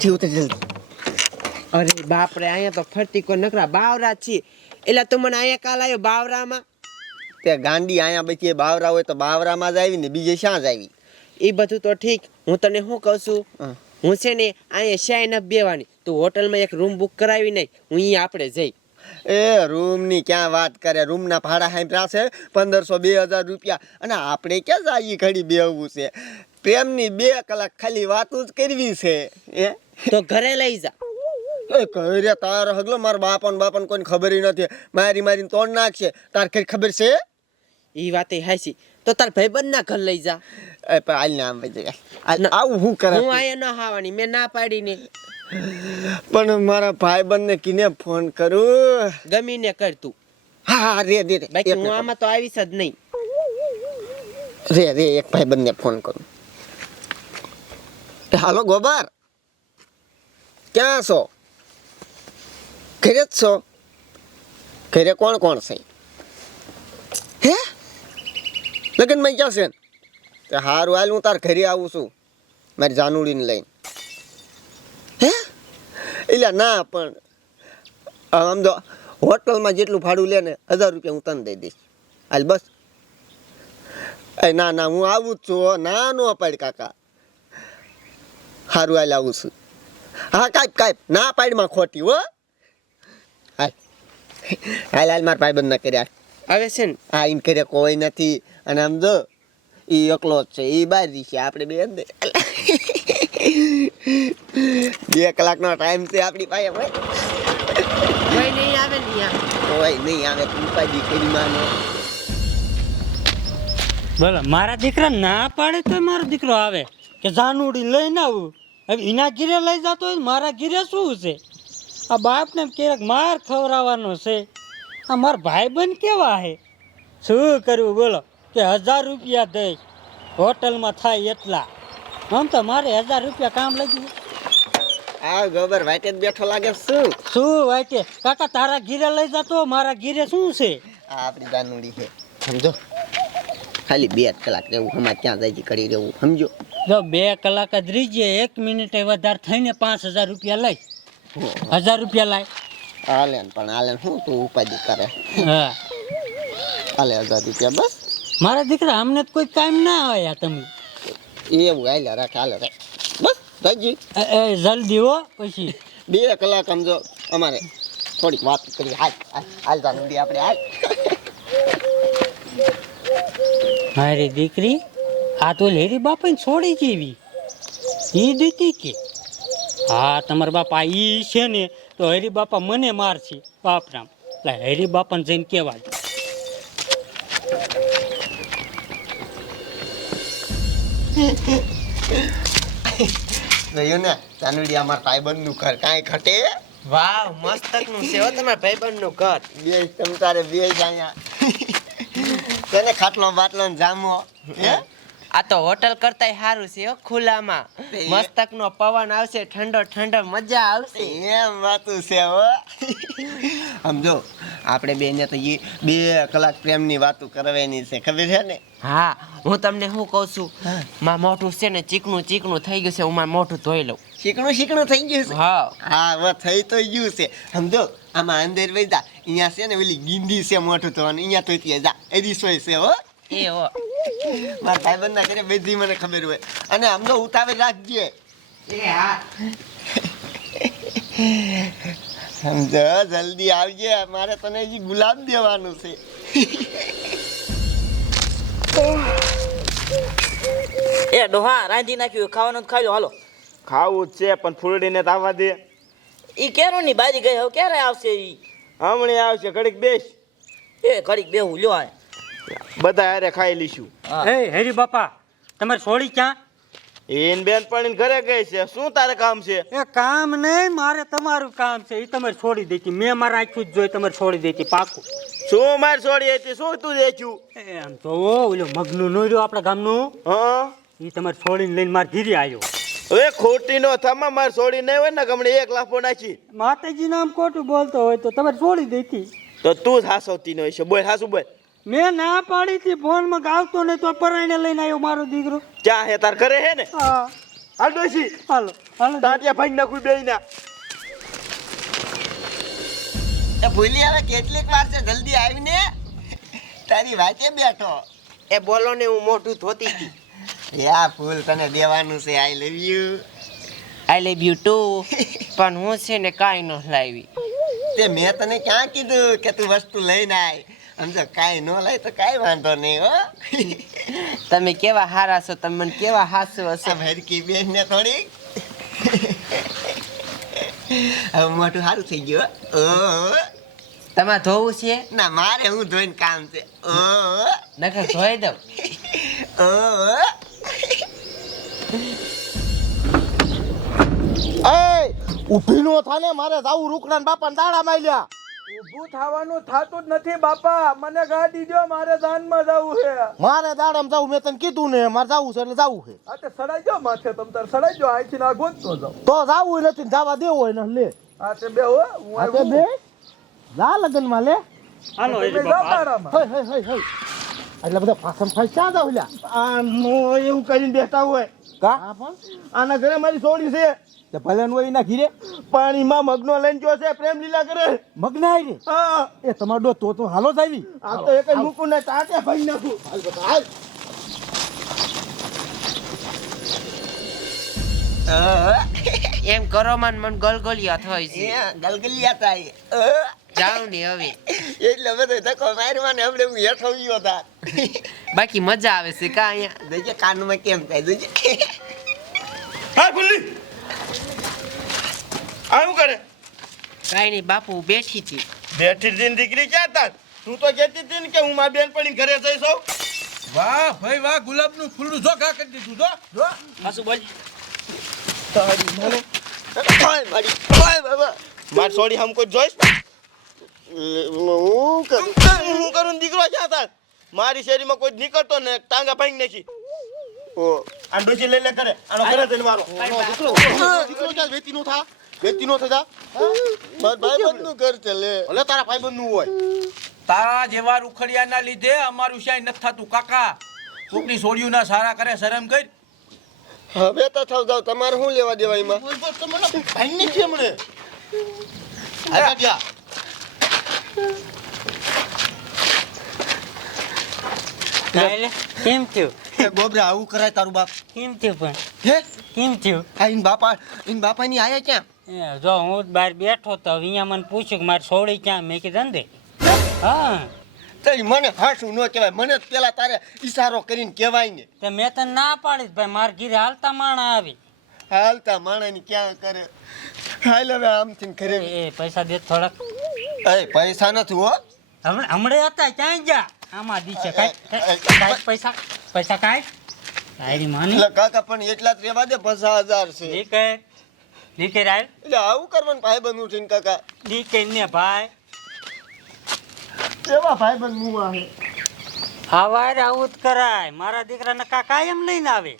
હેઠી ઉતર જલ્દી. અરે બાપરે અહીંયા તો ફરતી કોઈ નકરા બાવરા છે. એટલે તું મને અહીંયા કાલ આવ્યો બાવરામાં. તે ગાંડી અહીંયા બચી બાવરા હોય તો બાવરામાં જ આવી ને બીજે શ્યાં જ આવી. એ બધું તો ઠીક. હું તને શું કહું છું? હું. છે ને અહીંયા શ્યાય ન બેવાની તું હોટલમાં એક રૂમ બુક કરાવી નહીં હું અહીંયા આપણે જઈ. એ રૂમની ક્યાં વાત કરે? રૂમના ભાડા સાંભળ્યા છે? પંદરસો બે હજાર રૂપિયા. અને આપણે ક્યાં જાય ઘડી બેવું છે? પ્રેમની બે કલાક ખાલી વાતું જ કરવી છે એ તો ઘરે લઈ જા. એ ઘરે તાર હગલો મારા બાપન બાપન કોઈ કોઈને ખબર નથી. મારી મારી તોડ નાખશે. તાર કઈ ખબર છે? એ વાતે હાસી તો તાર ભાઈબંધના ઘર લઈ જા. એ પણ આલ ના જાય. આવું હું કરે? હું આયા ન હાવાની મેં ના પાડી ને પણ મારા ભાઈબંધને કિને ફોન કરું. ગમીને કર તું. હા રે રે રે. બાકી હું આમાં તો આવીશ જ નહીં. રે રે એક ભાઈબંધને ફોન કરું. હાલો ગોબર. ક્યાં છો? ઘરે જ છો? ઘરે કોણ કોણ છે? હે? લગ્નમાં ક્યાં છે તે હારું, હાલ હું તાર ઘરે આવું છું, મારી જાનુડીને લઈને. હે? એટલે ના, પણ આમ તો હોટલમાં જેટલું ભાડું લે ને, હજાર રૂપિયા હું તને દઈ દઈશ. હાલ બસ. એ ના ના, હું આવું જ છું ના, નો પાડ કાકા. સારું હાલ આવું છું. હા કાંઈક કાંઈક ના પાડમાં ખોટી હો. હાલ. હાલ હાલ મારા ભાઈ બંધ ના કર્યા. આવે છે ને? હા એમ કરે કોઈ નથી. અને આમ જો એ એકલો જ છે એ બહાર છે આપણે બે અંદર. બે કલાકનો ટાઈમ છે આપણી પાસે ભાઈ. કોઈ નહીં આવે ને કોઈ નહીં આવે તું ઉપાધિ કરી માનો. બોલો મારા દીકરા ના પાડે તો મારો દીકરો આવે કે જાનુડી લઈને આવું? હવે એના ઘીરે લઈ જતો હોય મારા ઘીરે શું છે? આ બાપને ક્યારેક માર ખવડાવવાનો છે. આ મારા ભાઈબંધ કેવા છે? શું કરવું બોલો? કે હજાર રૂપિયા દઈશ હોટલમાં થાય એટલા. આમ તો મારે હજાર રૂપિયા કામ લાગ્યું આ ગોબર વાટે જ બેઠો લાગે શું? શું વાટે કાકા તારા ઘીરે લઈ જતો મારા ઘીરે શું છે? આ આપણી જાનુડી છે. સમજો? ખાલી બે કલાક રહેવું અમારે ક્યાં જાય કરી રહેવું સમજો? જો બે કલાક જ રીજે એક મિનિટે વધારે થઈને પાંચ હજાર રૂપિયા લઈ. હજાર રૂપિયા લાય. હાલે પણ હાલે શું તું ઉપાધિ કરે? હા. હાલે હજાર રૂપિયા બસ. મારા દીકરા અમને તો કોઈ કામ ના આવ્યા તમે. એવું હાલે રાખ હાલે રાખ. બસ ભાઈજી એ જલ્દી હો પછી. બે કલાક સમજો અમારે થોડીક વાત કરી હાલ હાલ હાલ જાનુડી આપણે હાલ. મારી દીકરી આ તો લેરી બાપાને છોડી જેવી. એ દીધી કે? હા તમારા બાપા એ છે ને તો હરી બાપા મને મારશે. બાપરામ એટલે હરી બાપાને જઈને કહેવા રહ્યું ને જાનુડી અમારા ભાઈબંધનું ઘર કાંઈ ઘટે? વાવ મસ્તકનું છે હો તમારા ભાઈબંધનું ઘર. બે તમ તારે બે જ અહીંયા. તેને ખાટલો બાટલો ને જામો. હે? આ તો હોટલ કરતાય સારું છે હો ખુલ્લામાં. મસ્તક નો પવન આવશે ઠંડો ઠંડો મજા આવશે. એમ વાતું છે હો. સમજો આપણે બેને તો ઈ બે કલાક પ્રેમની વાતો કરવાની છે ખબર છે ને? હા હું તમને શું કહું છું. માં મોઢું છે ને ચીકણું ચીકણું થઈ ગયું છે હું મારું મોઢું ધોઈ લઉં. ચીકણું ચીકણું થઈ ગયું છે? હા. હા હવે થઈ તો ગયું છે. સમજો આમાં અંદર વૈદા અહીંયા છે ને ઓલી ગીંડી છે મોઢું ધોવાનું અહીંયા તો ત્યાં જા એ દિશો છે હો. એ હો. મારા ભાઈબંધ ના કરે બધી મને ખબર હોય. અને આમ તો ઉતાવળ રાખજે. એ હા. સમજો જલ્દી આવજે. મારે તને હજી ગુલાબ દેવાનું છે. એ ડોહા રાંધી નાખ્યું ખાવાનું તો ખાઈ લો હાલો. ખાવું જ છે પણ ફૂલડીને તાવા દે. ઈ કેરો ની બાજી ગઈ હવે ક્યારે આવશે ઈ? હમણે આવશે ઘડીક બેસ. એ ઘડીક બેહું લ્યો આ. બધા હારે ખાઈ લઈશું. હા. એ હરી બાપા તમારી છોડી ક્યાં? એન બેન પણ ઘરે ગઈ છે. શું તારે કામ છે? એ કામ નહીં મારે તમારું કામ છે. એ તમારે છોડી દેતી. મેં મારા આખું જ જોઈ તમારે છોડી દેતી. પાકું. શું માર છોડી હતી? શું તું દેખ્યું એમ તો ઓલો મગનું નું રહ્યો આપણા ગામનું. હા. એ તમારે છોડીને લઈને મારે ઘીરી આવ્યો હવે ખોટી નો થમા માર છોડી નહીં હોય ને ગમણે એક લાફો નાખી. માતાજી નામ ખોટું બોલતો હોય તો તમારે છોડી દેતી. તો તું જ હાસવતી નો છે. બોલ હાસુ બોલ. મેં ના પાડી હતી ફોનમાં ગાવતો ને તો પરાણે લઈને આવ્યો મારો દીકરો. ક્યાં હે તાર કરે હે ને? હા. હાલ ડોશી. હાલો હાલો ટાંટિયા ભાઈ નાખું બે ના. એ ભૂલી હવે કેટલીક વાર છે જલ્દી આવીને? તારી વાતે બેઠો. એ બોલો ને હું મોઢું ધોતી હતી. યા ફૂલ તને દેવાનું છે I love you I love you too પણ હું છે ને કાંઈ ન લાવી. તે મેં તને ક્યાં કીધું કે તું વસ્તુ લઈને આય? સમજો કાંઈ ન લાય તો કાંઈ વાંધો નહીં હો. તમે કેવા હારા છો તમે મને કેવા હાસો હશો હરકી બેન ને થોડી હવે મોટું સારું થઈ ગયું ઓ તમારે ધોવું છે? ના મારે હું ધોઈને કામ છે. ઓ નકર ધોઈ દઉં. ઓ એ ઊભી નો થાને મારે જાવું રૂકડા બાપા દાડા માલ્યા ઊભું થવાનું થાતું જ નથી બાપા. મને ગાડી દો મારે દાનમાં જવું છે. મારે દાડમ જવું મેં તને કીધું ને મારે જાવું છે એટલે જવું છે. આ તે સડાઈ જો માથે તમ તાર સડાઈ જાઓ અહીંથી ના ગોતતો જાવ તો જાવું નથી ને જવા દેવો હોય ને લે. આ તે બે હો હું આ તે બે. જા લગનમાં લે. હાલો એ બાપા. દાડામાં. હઈ હઈ હઈ હઈ. એટલે બધા ફાસમ ફાસ ક્યાં જાવ લ્યા? આ નો એવું કરીને બેઠા હોય. કા? આના ઘરે મારી સોડી છે. તે ભલે નો એના ઘીરે. પાણીમાં મગનો લઈને જો છે પ્રેમ લીલા કરે. મગ્ન આવી હા. એ તમારો તો તો હાલો જ આવી. આ તો એક જ મૂકું ને ટાટે ભાઈ નાખું. હાલ બતા હાલ. એમ કરો મન મન ગલગલિયા થાય છે. ગલગલિયા થાય. જાઉં ને હવે. એટલે બધો ધક્કો મારવા ને હમણાં હું હેઠો ગયો હતા બાકી મજા આવે છે કા અહીંયા? જોજે કાનમાં કેમ થાય જોજે. હા ફુલ્લી આ શું કરે? કાંઈ નહીં બાપુ બેઠી હતી બેઠી હતી દીકરી ક્યાં તાર? તું તો કહેતી હતી ને કે હું મા બેન પડી ઘરે જઈશ હોઉં. વાહ ભાઈ વાહ ગુલાબનું ફૂલનું જોખા કરી દીધું જો જો. હાસુ બોલ. તારી મને. ઓય મારી. ઓય બાબા માર સોડી હમ કોઈ જોઈશ? હું કરું હું કરું દીકરો ક્યાં તાર મારી શેરીમાં કોઈ નીકળતો ને ટાંગા ભાઈ નાખી. ઓ. લઈ લે કરે આનો ઘરે જઈને મારો દીકરો દીકરો ક્યાં વેતી નું થા? વેતી નો થતા? ઘર ભલે તારા ભાઈ બંધનું હોય. તારા જેવા રૂખડિયાના લીધે અમારું શાય નથી થતું. કાકા કોકની સોડિયું સારા કરે શરમ કર. હવે તો થાવ જાવ. તમારે શું લેવા દેવા એમાં? તમને ભાઈ ને છે હમણે. આ જા એટલે કેમ થયું? ગોબરા આવું કરાય તારું બાપ. કેમ થયું પણ? હે? કેમ થયું? આ ઇન બાપા ઇન બાપાની આયા ક્યાં? જો હું બહાર બેઠો તો અહીંયા મને પૂછ્યું કે મારે સોળી ક્યાં? મેં કીધું ને હા. તો મને હાસું ન કહેવાય. મને પેલા તારે ઈશારો કરીને કહેવાય ને. તે મેં તને ના પાડીશ ભાઈ મારા ઘીરે હાલતા માણા આવી. હાલતા માણાની ક્યાં કરે? હાલ હવે આમથી ઘરે. એ પૈસા દે થોડાક. એ પૈસા નથી હો. હમણાં હમણે હતા ક્યાંય ગયા આમાં દીશે કાંઈ કાઈ પૈસા પૈસા કાઈ? તારી માની. એટલે કાકા પણ એટલા જ રેવા દે પચાસ હજાર છે. દીકર દીકર રાય. એટલે આવું કરવાનું ભાઈ બંધ ઉઠીને કાકા. દીકર ને ભાઈ. કેવા ભાઈ બંધ મુવા હે? હવાર આવું જ કરાય. મારા દીકરાને કાકા કાયમ લઈને આવે.